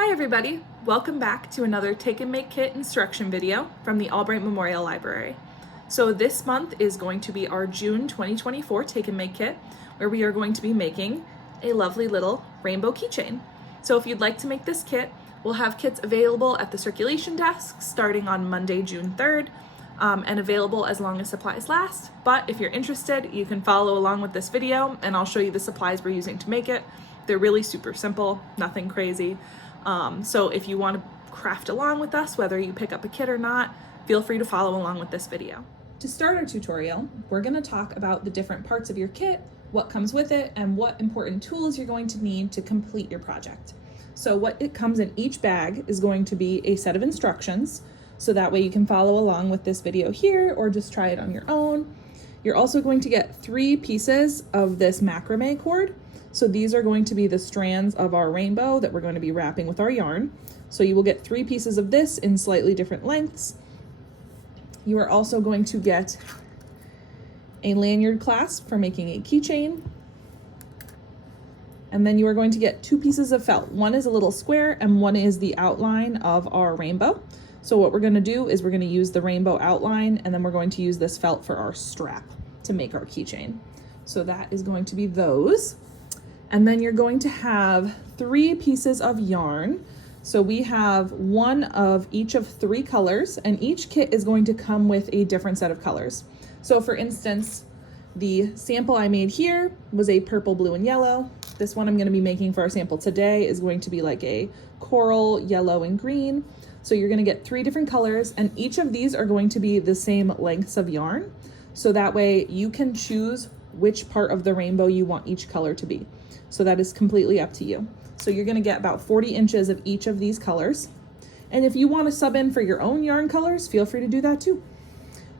Hi everybody, welcome back to another Take and Make Kit instruction video from the Albright Memorial Library. So this month is going to be our June 2024 Take and Make Kit, where we are going to be making a lovely little rainbow keychain. So if you'd like to make this kit, we'll have kits available at the circulation desk starting on Monday, June 3rd, and available as long as supplies last. But if you're interested, you can follow along with this video and I'll show you the supplies we're using to make it. They're really super simple, nothing crazy. So if you want to craft along with us, whether you pick up a kit or not, feel free to follow along with this video. To start our tutorial, we're going to talk about the different parts of your kit, what comes with it, and what important tools you're going to need to complete your project. So what it comes in each bag is going to be a set of instructions, so that way you can follow along with this video here or just try it on your own. You're also going to get 3 pieces of this macrame cord. So these are going to be the strands of our rainbow that we're going to be wrapping with our yarn. So you will get 3 pieces of this in slightly different lengths. You are also going to get a lanyard clasp for making a keychain. And then you are going to get 2 pieces of felt. One is a little square and one is the outline of our rainbow. So what we're going to do is we're going to use the rainbow outline and then we're going to use this felt for our strap to make our keychain. So that is going to be those. And then you're going to have 3 pieces of yarn. So we have one of each of 3 colors, and each kit is going to come with a different set of colors. So for instance, the sample I made here was a purple, blue, and yellow. This one I'm going to be making for our sample today is going to be like a coral, yellow, and green. So you're going to get 3 different colors, and each of these are going to be the same lengths of yarn. So that way you can choose which part of the rainbow you want each color to be. So that is completely up to you. So you're going to get about 40 inches of each of these colors. And if you want to sub in for your own yarn colors, feel free to do that too.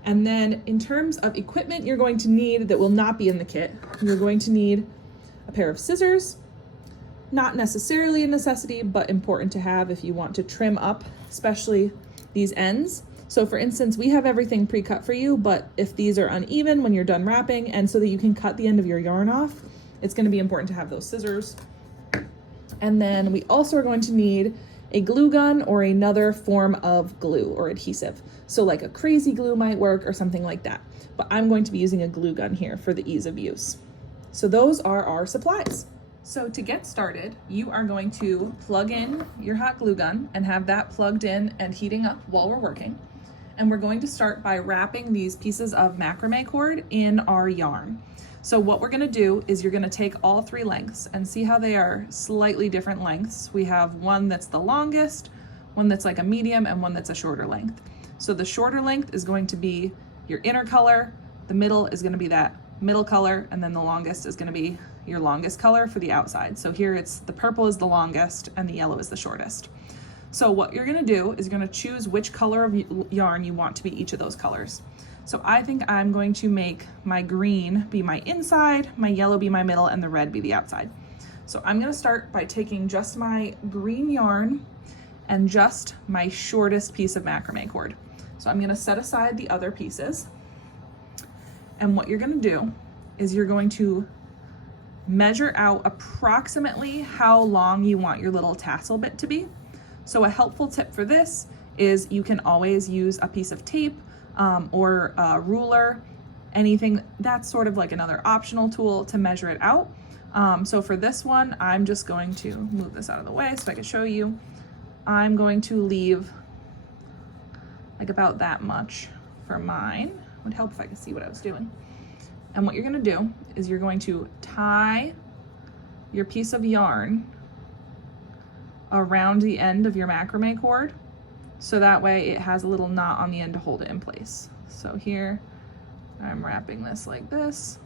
And then in terms of equipment you're going to need that will not be in the kit, you're going to need a pair of scissors. Not necessarily a necessity, but important to have if you want to trim up, especially these ends. So for instance, we have everything pre-cut for you, but if these are uneven when you're done wrapping and so that you can cut the end of your yarn off, it's going to be important to have those scissors. And then we also are going to need a glue gun or another form of glue or adhesive. So like a crazy glue might work or something like that. But I'm going to be using a glue gun here for the ease of use. So those are our supplies. So to get started, you are going to plug in your hot glue gun and have that plugged in and heating up while we're working. And we're going to start by wrapping these pieces of macrame cord in our yarn. So what we're going to do is you're going to take all 3 lengths and see how they are slightly different lengths. We have one that's the longest, one that's like a medium, and one that's a shorter length. So the shorter length is going to be your inner color, the middle is going to be that middle color, and then the longest is going to be your longest color for the outside. So here it's the purple is the longest and the yellow is the shortest. So what you're going to do is you're going to choose which color of yarn you want to be each of those colors. So I think I'm going to make my green be my inside, my yellow be my middle, and the red be the outside. So I'm going to start by taking just my green yarn and just my shortest piece of macrame cord. So I'm going to set aside the other pieces. And what you're going to do is you're going to measure out approximately how long you want your little tassel bit to be. So a helpful tip for this is you can always use a piece of tape or a ruler, anything that's sort of like another optional tool to measure it out. So for this one, I'm just going to move this out of the way so I can show you. I'm going to leave like about that much for mine. It would help if I could see what I was doing. And what you're going to do is you're going to tie your piece of yarn around the end of your macrame cord. So that way it has a little knot on the end to hold it in place. So here I'm wrapping this like this,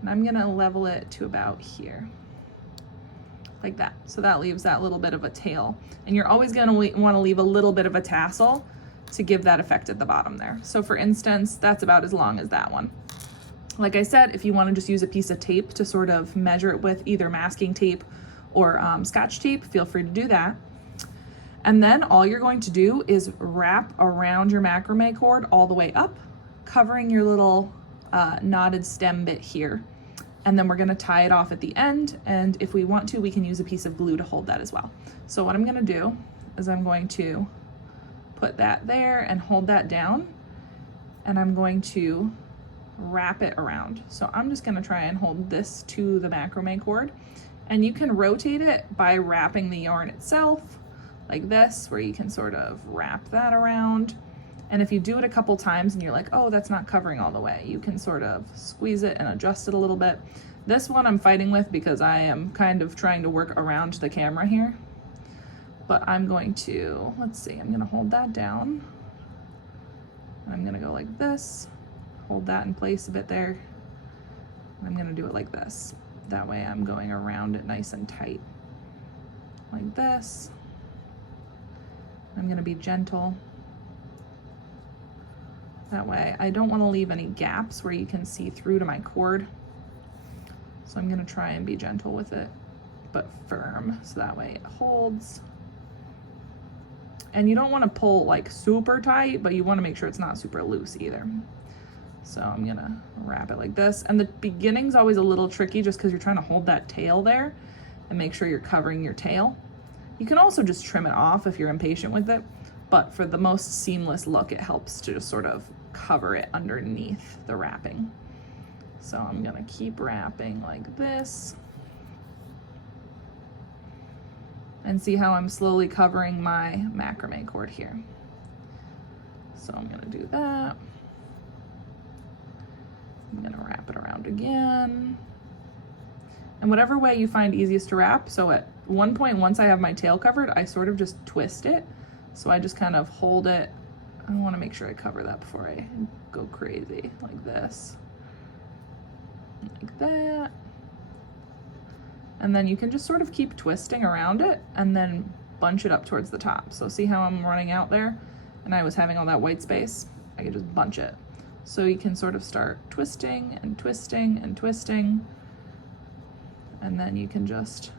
and I'm gonna level it to about here, like that. So that leaves that little bit of a tail. And you're always gonna wanna leave a little bit of a tassel to give that effect at the bottom there. So for instance, that's about as long as that one. Like I said, if you wanna just use a piece of tape to sort of measure it with either masking tape or Scotch tape, feel free to do that. And then all you're going to do is wrap around your macrame cord all the way up, covering your little knotted stem bit here. And then we're gonna tie it off at the end. And if we want to, we can use a piece of glue to hold that as well. So what I'm gonna do is I'm going to put that there and hold that down. And I'm going to wrap it around. So I'm just gonna try and hold this to the macrame cord. And you can rotate it by wrapping the yarn itself like this, where you can sort of wrap that around. And if you do it a couple times and you're like, oh, that's not covering all the way, you can sort of squeeze it and adjust it a little bit. This one I'm fighting with because I am kind of trying to work around the camera here. But I'm going to, let's see, I'm gonna hold that down. I'm gonna go like this, hold that in place a bit there. I'm gonna do it like this. That way I'm going around it nice and tight. Like this. I'm gonna be gentle. That way I don't wanna leave any gaps where you can see through to my cord. So I'm gonna try and be gentle with it, but firm, so that way it holds. And you don't wanna pull like super tight, but you wanna make sure it's not super loose either. So I'm gonna wrap it like this. And the beginning's always a little tricky just because you're trying to hold that tail there and make sure you're covering your tail. You can also just trim it off if you're impatient with it, but for the most seamless look, it helps to just sort of cover it underneath the wrapping. So I'm gonna keep wrapping like this. And see how I'm slowly covering my macrame cord here. So I'm gonna do that. I'm gonna wrap it around again. And whatever way you find easiest to wrap. So at one point, once I have my tail covered, I sort of just twist it. So I just kind of hold it. I wanna make sure I cover that before I go crazy, like this. Like that. And then you can just sort of keep twisting around it and then bunch it up towards the top. So see how I'm running out there and I was having all that white space? I can just bunch it. So you can sort of start twisting and twisting and twisting, and then you can just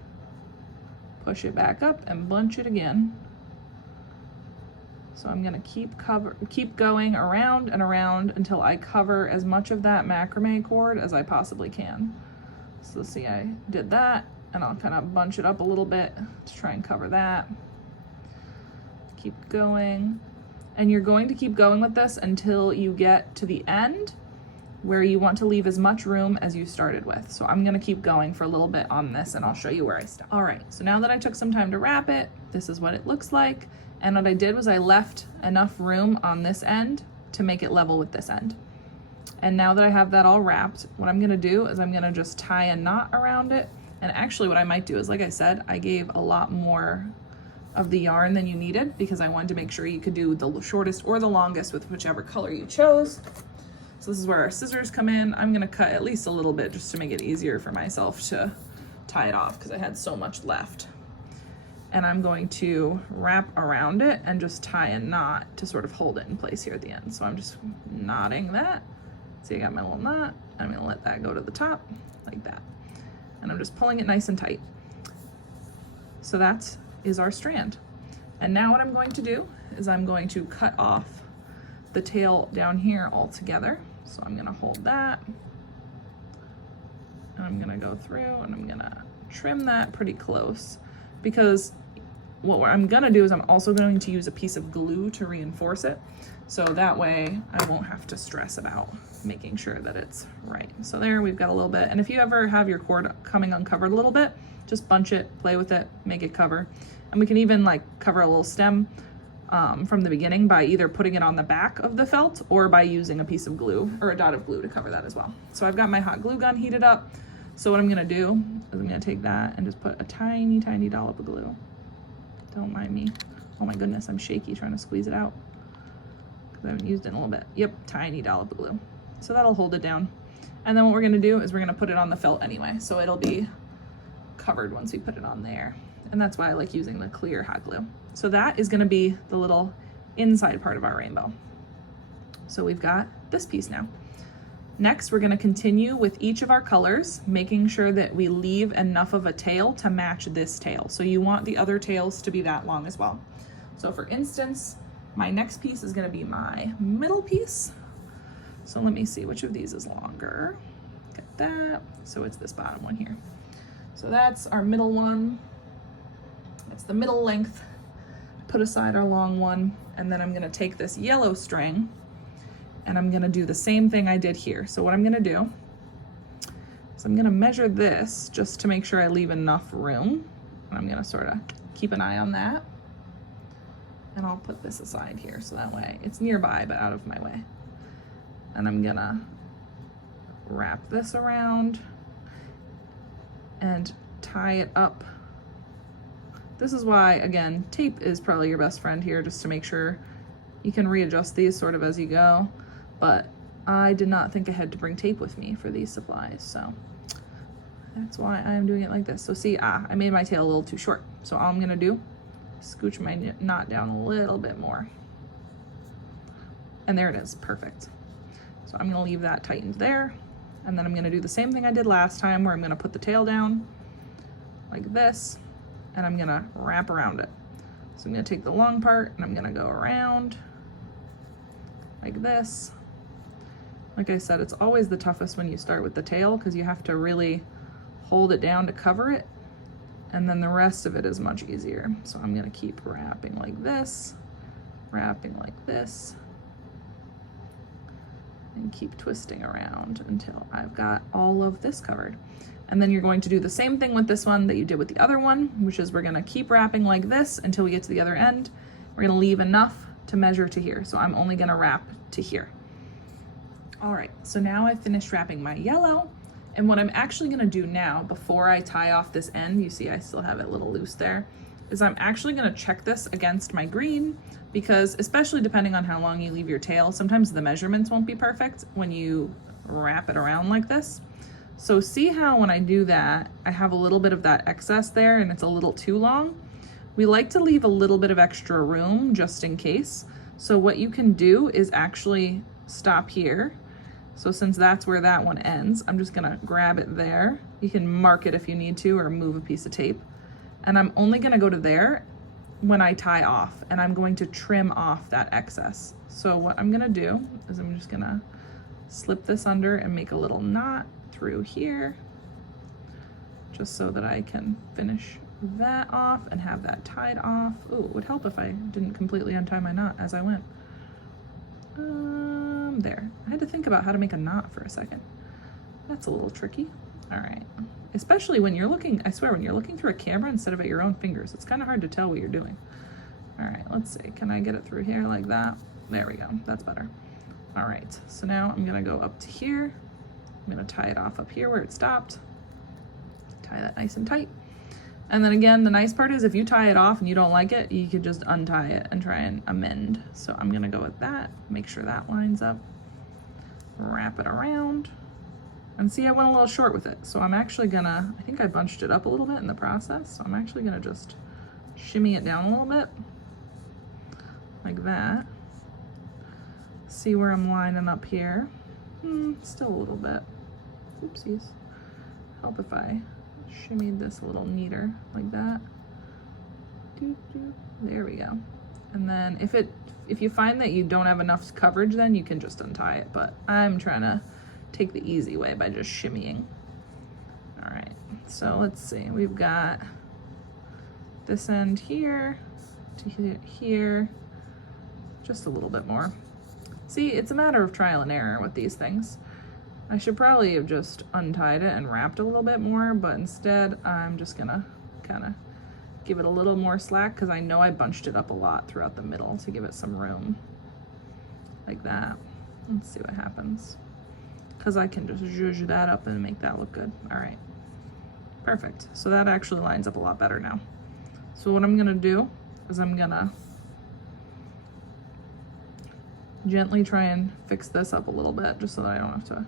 push it back up and bunch it again. So I'm gonna keep going around and around until I cover as much of that macrame cord as I possibly can. So see, I did that, and I'll kind of bunch it up a little bit to try and cover that. Keep going. And you're going to keep going with this until you get to the end where you want to leave as much room as you started with. So I'm gonna keep going for a little bit on this and I'll show you where I stop. All right, so now that I took some time to wrap it, this is what it looks like. And what I did was I left enough room on this end to make it level with this end. And now that I have that all wrapped, what I'm gonna do is I'm gonna just tie a knot around it. And actually what I might do is, like I said, I gave a lot more of the yarn than you needed because I wanted to make sure you could do the shortest or the longest with whichever color you chose. So this is where our scissors come in. I'm gonna cut at least a little bit just to make it easier for myself to tie it off because I had so much left. And I'm going to wrap around it and just tie a knot to sort of hold it in place here at the end. So I'm just knotting that. See, I got my little knot. I'm gonna let that go to the top like that. And I'm just pulling it nice and tight. So that is our strand. And now what I'm going to do is I'm going to cut off the tail down here all together. So I'm gonna hold that, and I'm gonna go through and I'm gonna trim that pretty close, because what I'm gonna do is I'm also going to use a piece of glue to reinforce it. So that way I won't have to stress about making sure that it's right. So there, we've got a little bit. And if you ever have your cord coming uncovered a little bit, just bunch it, play with it, make it cover. And we can even like cover a little stem from the beginning by either putting it on the back of the felt or by using a piece of glue or a dot of glue to cover that as well. So I've got my hot glue gun heated up. So what I'm gonna do is I'm gonna take that and just put a tiny, tiny dollop of glue. Don't mind me. Oh my goodness, I'm shaky trying to squeeze it out because I haven't used it in a little bit. Yep, tiny dollop of glue. So that'll hold it down. And then what we're gonna do is we're gonna put it on the felt anyway. So it'll be covered once we put it on there. And that's why I like using the clear hot glue. So that is gonna be the little inside part of our rainbow. So we've got this piece now. Next, we're gonna continue with each of our colors, making sure that we leave enough of a tail to match this tail. So you want the other tails to be that long as well. So for instance, my next piece is gonna be my middle piece. So let me see which of these is longer. Get that. So it's this bottom one here. So that's our middle one. That's the middle length. Put aside our long one, and then I'm gonna take this yellow string and I'm gonna do the same thing I did here. So what I'm gonna do is I'm gonna measure this just to make sure I leave enough room. And I'm gonna sort of keep an eye on that. And I'll put this aside here so that way it's nearby but out of my way. And I'm gonna wrap this around and tie it up. This is why, again, tape is probably your best friend here, just to make sure you can readjust these sort of as you go. But I did not think ahead to bring tape with me for these supplies, so that's why I'm doing it like this. So see, I made my tail a little too short. So all I'm gonna do, scooch my knot down a little bit more. And there it is, perfect. So I'm gonna leave that tightened there. And then I'm gonna do the same thing I did last time, where I'm gonna put the tail down like this, and I'm gonna wrap around it. So I'm gonna take the long part and I'm gonna go around like this. Like I said, it's always the toughest when you start with the tail, because you have to really hold it down to cover it, and then the rest of it is much easier. So I'm gonna keep wrapping like this, wrapping like this, and keep twisting around until I've got all of this covered. And then you're going to do the same thing with this one that you did with the other one, which is we're gonna keep wrapping like this until we get to the other end. We're gonna leave enough to measure to here. So I'm only gonna wrap to here. All right, so now I've finished wrapping my yellow. And what I'm actually gonna do now, before I tie off this end, you see I still have it a little loose there, is I'm actually gonna check this against my green, because especially depending on how long you leave your tail, sometimes the measurements won't be perfect when you wrap it around like this. So see how when I do that, I have a little bit of that excess there and it's a little too long? We like to leave a little bit of extra room just in case. So what you can do is actually stop here. So since that's where that one ends, I'm just gonna grab it there. You can mark it if you need to, or move a piece of tape. And I'm only gonna go to there when I tie off, and I'm going to trim off that excess. So what I'm gonna do is I'm just gonna slip this under and make a little knot through here, just so that I can finish that off and have that tied off. Ooh, it would help if I didn't completely untie my knot as I went. There. I had to think about how to make a knot for a second. That's a little tricky. All right. Especially when you're looking, I swear, when you're looking through a camera instead of at your own fingers, it's kind of hard to tell what you're doing. All right, let's see. Can I get it through here like that? There we go. That's better. All right. So now I'm going to go up to here. I'm going to tie it off up here where it stopped. Tie that nice and tight. And then again, the nice part is if you tie it off and you don't like it, you could just untie it and try and amend. So I'm gonna go with that, make sure that lines up, wrap it around. And see, I went a little short with it. So I'm actually gonna, I think I bunched it up a little bit in the process. So I'm actually gonna just shimmy it down a little bit, like that. See where I'm lining up here. Still a little bit. Oopsies. Help if I shimmied this a little neater like that. There we go. And then if you find that you don't have enough coverage, then you can just untie it, but I'm trying to take the easy way by just shimmying. All right, so let's see, we've got this end here to here, just a little bit more. See, it's a matter of trial and error with these things. I should probably have just untied it and wrapped a little bit more, but instead I'm just gonna kind of give it a little more slack, because I know I bunched it up a lot throughout the middle to give it some room, like that. Let's see what happens, because I can just zhuzh that up and make that look good. All right, perfect. So that actually lines up a lot better now. So what I'm gonna do is I'm gonna gently try and fix this up a little bit, just so that I don't have to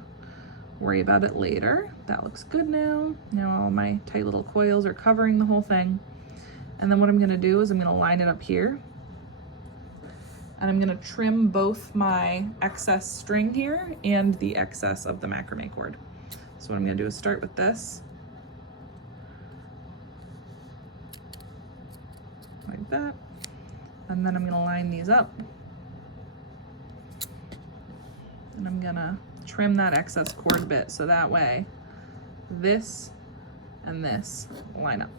worry about it later. That looks good now. Now all my tight little coils are covering the whole thing. And then what I'm gonna do is I'm gonna line it up here, and I'm gonna trim both my excess string here and the excess of the macrame cord. So what I'm gonna do is start with this, like that, and then I'm gonna line these up, and I'm gonna trim that excess cord bit so that way this and this line up.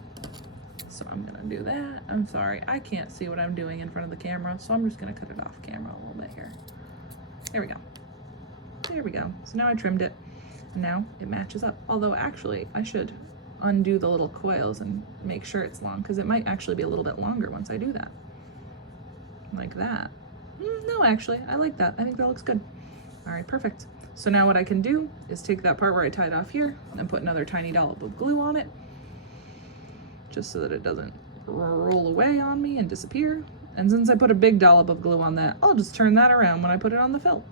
So I'm gonna do that. I'm sorry, I can't see what I'm doing in front of the camera, so I'm just gonna cut it off camera a little bit here. There we go. There we go. So now I trimmed it, and now it matches up. Although actually, I should undo the little coils and make sure it's long, because it might actually be a little bit longer once I do that. Like that. No, actually, I like that. I think that looks good. All right, perfect. So now what I can do is take that part where I tied off here and put another tiny dollop of glue on it, just so that it doesn't roll away on me and disappear. And since I put a big dollop of glue on that, I'll just turn that around when I put it on the felt.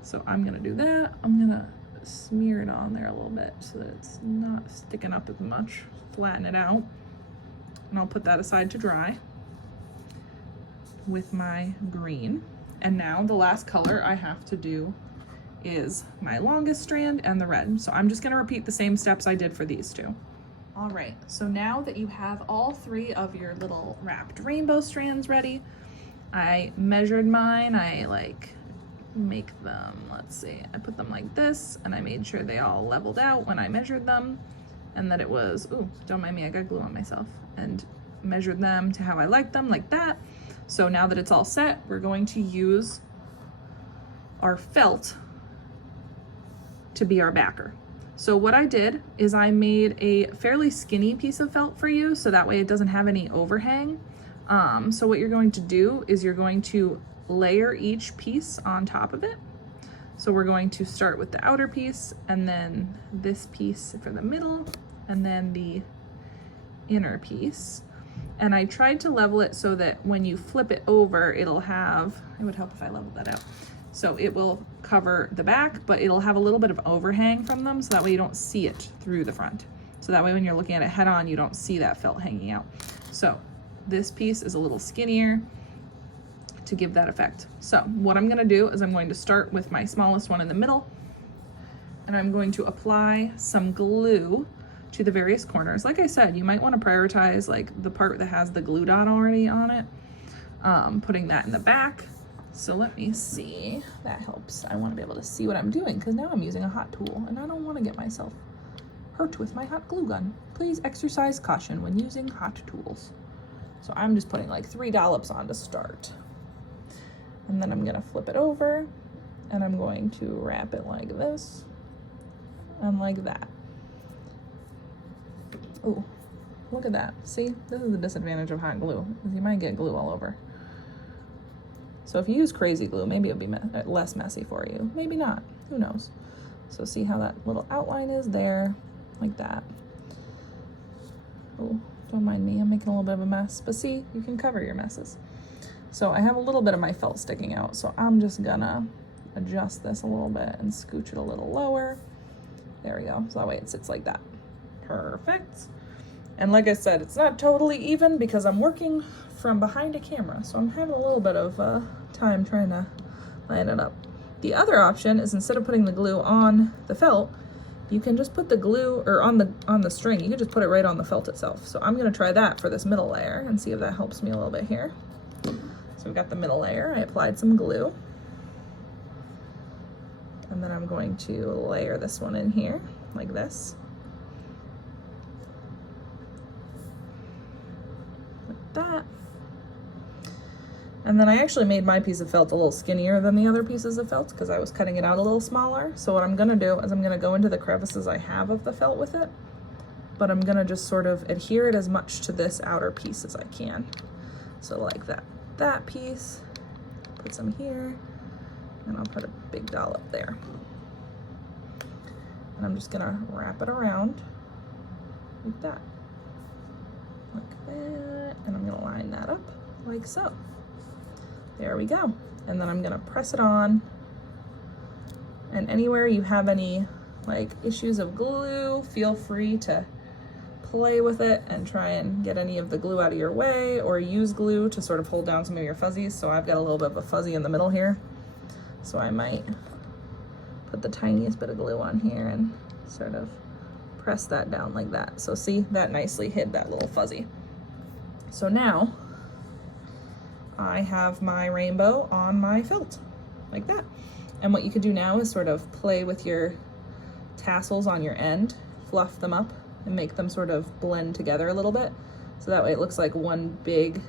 So I'm gonna do that. I'm gonna smear it on there a little bit so that it's not sticking up as much, flatten it out. And I'll put that aside to dry with my green. And now the last color I have to do is my longest strand and the red. So I'm just gonna repeat the same steps I did for these two. All right, so now that you have all three of your little wrapped rainbow strands ready, I measured mine. I like make them, let's see, I put them like this, and I made sure they all leveled out when I measured them, and that it was, ooh, don't mind me, I got glue on myself, and measured them to how I like them, like that. So now that it's all set, we're going to use our felt to be our backer. So what I did is I made a fairly skinny piece of felt for you, so that way it doesn't have any overhang. So what you're going to do is you're going to layer each piece on top of it. So we're going to start with the outer piece, and then this piece for the middle, and then the inner piece. And I tried to level it so that when you flip it over, it'll have, it would help if I leveled that out. So it will cover the back, but it'll have a little bit of overhang from them, so that way you don't see it through the front. So that way when you're looking at it head on, you don't see that felt hanging out. So this piece is a little skinnier to give that effect. So what I'm gonna do is I'm going to start with my smallest one in the middle, and I'm going to apply some glue to the various corners. Like I said, you might want to prioritize like the part that has the glue dot already on it, putting that in the back. So let me see, that helps. I want to be able to see what I'm doing, because now I'm using a hot tool and I don't want to get myself hurt with my hot glue gun. Please exercise caution when using hot tools. So I'm just putting like 3 dollops on to start. And then I'm gonna flip it over, and I'm going to wrap it like this and like that. Ooh, look at that. See, this is the disadvantage of hot glue, is you might get glue all over. So if you use crazy glue, maybe it'll be less messy for you. Maybe not, who knows? So see how that little outline is there, like that. Oh, don't mind me, I'm making a little bit of a mess, but see, you can cover your messes. So I have a little bit of my felt sticking out, so I'm just gonna adjust this a little bit and scooch it a little lower. There we go, so that way it sits like that. Perfect. And like I said, it's not totally even because I'm working from behind a camera, so I'm having a little bit of time trying to line it up. The other option is, instead of putting the glue on the felt, you can just put the glue, or on the string, you can just put it right on the felt itself. So I'm gonna try that for this middle layer and see if that helps me a little bit here. So we've got the middle layer, I applied some glue. And then I'm going to layer this one in here, like this. Like that. And then I actually made my piece of felt a little skinnier than the other pieces of felt because I was cutting it out a little smaller. So what I'm gonna do is I'm gonna go into the crevices I have of the felt with it, but I'm gonna just sort of adhere it as much to this outer piece as I can. So like that piece, put some here, and I'll put a big dollop there. And I'm just gonna wrap it around like that. Like that, and I'm gonna line that up like so. There we go. And then I'm gonna press it on. And anywhere you have any like issues of glue, feel free to play with it and try and get any of the glue out of your way, or use glue to sort of hold down some of your fuzzies. So I've got a little bit of a fuzzy in the middle here. So I might put the tiniest bit of glue on here and sort of press that down like that. So see, that nicely hid that little fuzzy. So now I have my rainbow on my felt, like that. And what you could do now is sort of play with your tassels on your end, fluff them up and make them sort of blend together a little bit. So that way it looks like one big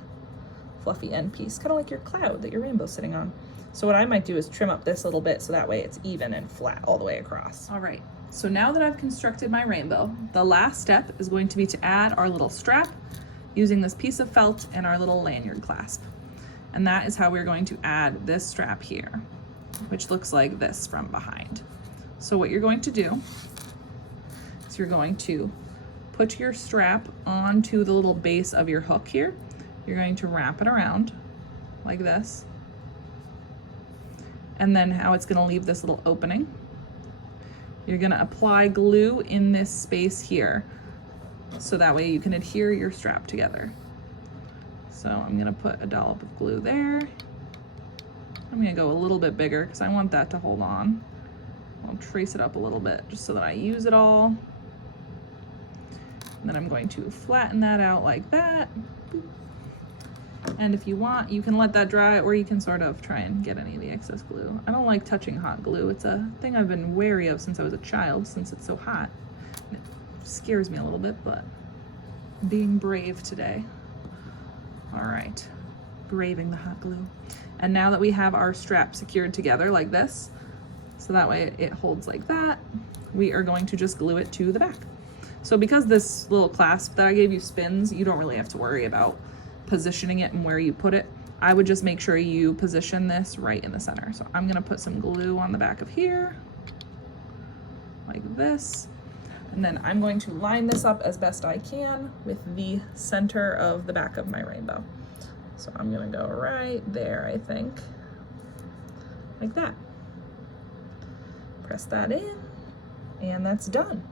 fluffy end piece, kind of like your cloud that your rainbow's sitting on. So what I might do is trim up this little bit so that way it's even and flat all the way across. All right, so now that I've constructed my rainbow, the last step is going to be to add our little strap using this piece of felt and our little lanyard clasp. And that is how we're going to add this strap here, which looks like this from behind. So what you're going to do is you're going to put your strap onto the little base of your hook here. You're going to wrap it around like this. And then how it's gonna leave this little opening. You're gonna apply glue in this space here, so that way you can adhere your strap together. So I'm gonna put a dollop of glue there. I'm gonna go a little bit bigger because I want that to hold on. I'll trace it up a little bit just so that I use it all. And then I'm going to flatten that out like that. And if you want, you can let that dry, or you can sort of try and get any of the excess glue. I don't like touching hot glue. It's a thing I've been wary of since I was a child, since it's so hot. And it scares me a little bit, but I'm being brave today. All right, braving the hot glue. And now that we have our strap secured together like this, so that way it holds like that, we are going to just glue it to the back. So because this little clasp that I gave you spins, you don't really have to worry about positioning it and where you put it. I would just make sure you position this right in the center. So I'm gonna put some glue on the back of here, like this. And then I'm going to line this up as best I can with the center of the back of my rainbow. So I'm gonna go right there, I think, like that. Press that in, and that's done.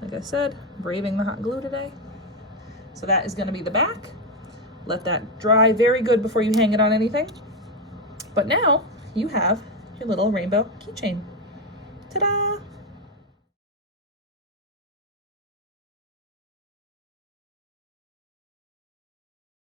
Like I said, braving the hot glue today. So that is gonna be the back. Let that dry very good before you hang it on anything. But now you have your little rainbow keychain. Ta-da!